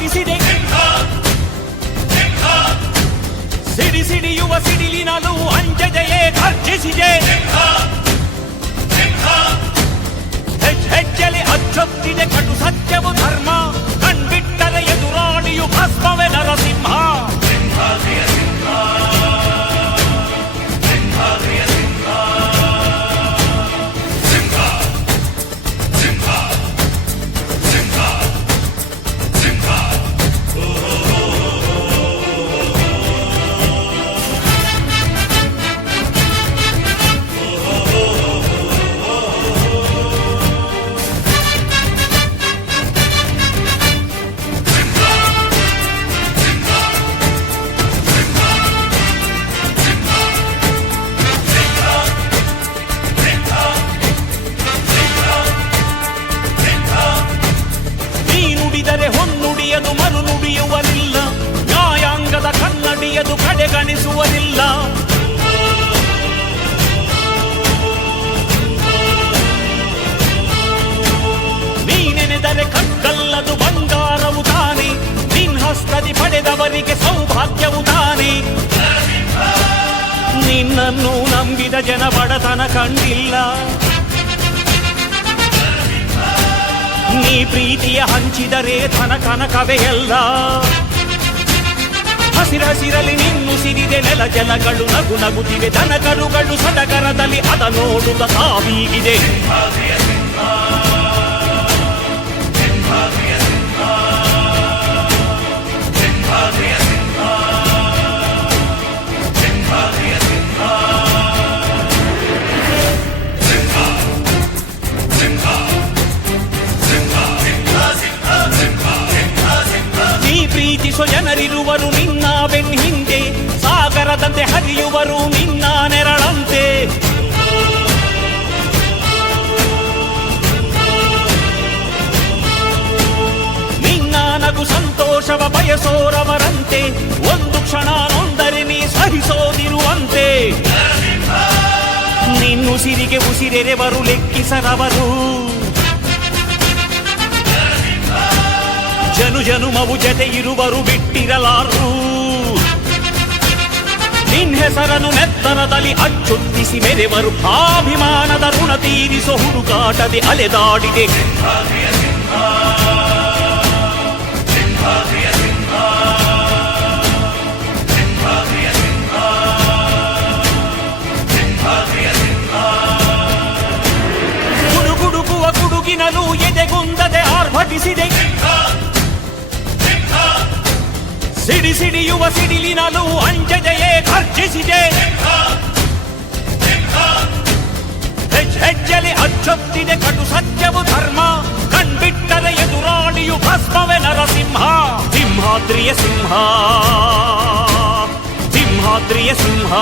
ಆರ್ಭಟಿಸಿದೆ. ಸಿಡಿ ಸಿಡಿಯುವ ಸಿಡಿಲಿನಲ್ಲೂ ಅಂಜದೆಯೇ ಗರ್ಜಿಸಿದೆ. ಹೆಜ್ಜೆಲಿ ಅಚ್ಚೊತ್ತಿದೆ ಕಟು ಸತ್ಯವು ಧರ್ಮ, ಕಣ್ಬಿಟ್ಟರೆ ಎದುರಾಳಿಯು ಭಸ್ಮವೇ ನರಸಿಂಹ. ಹೊನ್ನುಡಿಯದು ಮರು ನುಡಿಯುವರಿಲ್ಲ, ನ್ಯಾಯಾಂಗದ ಕನ್ನಡಿಯದು ಕಡೆಗಣಿಸುವರಿಲ್ಲ. ನೀನೆನೆದರೆ ಕಗ್ಗಲ್ಲದು ಬಂಗಾರವು ತಾನೆ, ನಿನ್ಹಸ್ತದಿ ಪಡೆದವರಿಗೆ ಸೌಭಾಗ್ಯವು ತಾನೆ. ನಿನ್ನನ್ನು ನಂಬಿದ ಜನ ಬಡತನ ಕಂಡಿಲ್ಲ, ನೀ ಪ್ರೀತಿಯ ಹಂಚಿದರೆ ಧನ ಕನಕವೇ ಎಲ್ಲ. ಹಸಿರಸಿರಲಿ ನಿನ್ನು ಸಿರಿದೆ ನೆಲ ಜಲಗಳು ನಗು ನಗುತ್ತಿವೆ, ದನ ಕರುಗಳು ಸಡಗರದಲ್ಲಿ ಅದ ನೋಡುತ್ತ ತಾವೀಗಿದೆ. ಪ್ರೀತಿಸೋ ಜನರಿರುವರು ನಿನ್ನ ಬೆನ್ ಹಿಂದೆ, ಸಾಗರದಂತೆ ಹರಿಯುವರು ನಿನ್ನ ನೆರಳಂತೆ. ನಿನ್ನ ನಗು ಸಂತೋಷವ ಬಯಸೋರವರಂತೆ, ಒಂದು ಕ್ಷಣ ನೊಂದರೆ ನೀ ಸಹಿಸೋದಿರುವಂತೆ. ನಿನ್ನುಸಿರಿಗೆ ಉಸಿರೆರೆವರು ಲೆಕ್ಕಿಸರವರು, ಜನು ಜನುಮವು ಜತೆ ಇರುವರು ಬಿಟ್ಟಿರಲಾರು. ನಿನ್ ಹೆಸರನ್ನು ನೆತ್ತರದಲ್ಲಿ ಅಚ್ಚೊತ್ತಿಸಿ ಮೆರೆವರು, ಅಭಿಮಾನದ ಋಣ ತೀರಿಸೋ ಹುಡುಕಾಟದೆ ಅಲೆದಾಡಿದೆ. ಗುಡುಗುಡುಗುವ ಗುಡುಗಿನಲ್ಲೂ ಎದೆಗುಂದದೆ ಆರ್ಭಟಿಸಿದೆ. ಸಿಡಿ ಸಿಡಿಯುವ ಸಿಡಿಲಿನಲ್ಲೂ ಅಂಜದೆಯೇ ಗರ್ಜಿಸಿದೆ. ಹೆಜ್ಜೆಲಿ ಅಚ್ಚೊತ್ತಿದೆ ಕಟು ಸತ್ಯವು ಧರ್ಮ, ಕಣ್ಬಿಟ್ಟರೆ ಎದುರಾಳಿಯು ಭಸ್ಮವೇ ನರಸಿಂಹ. ಸಿಂಹಾದ್ರಿಯ ಸಿಂಹ, ಸಿಂಹಾದ್ರಿಯ ಸಿಂಹ.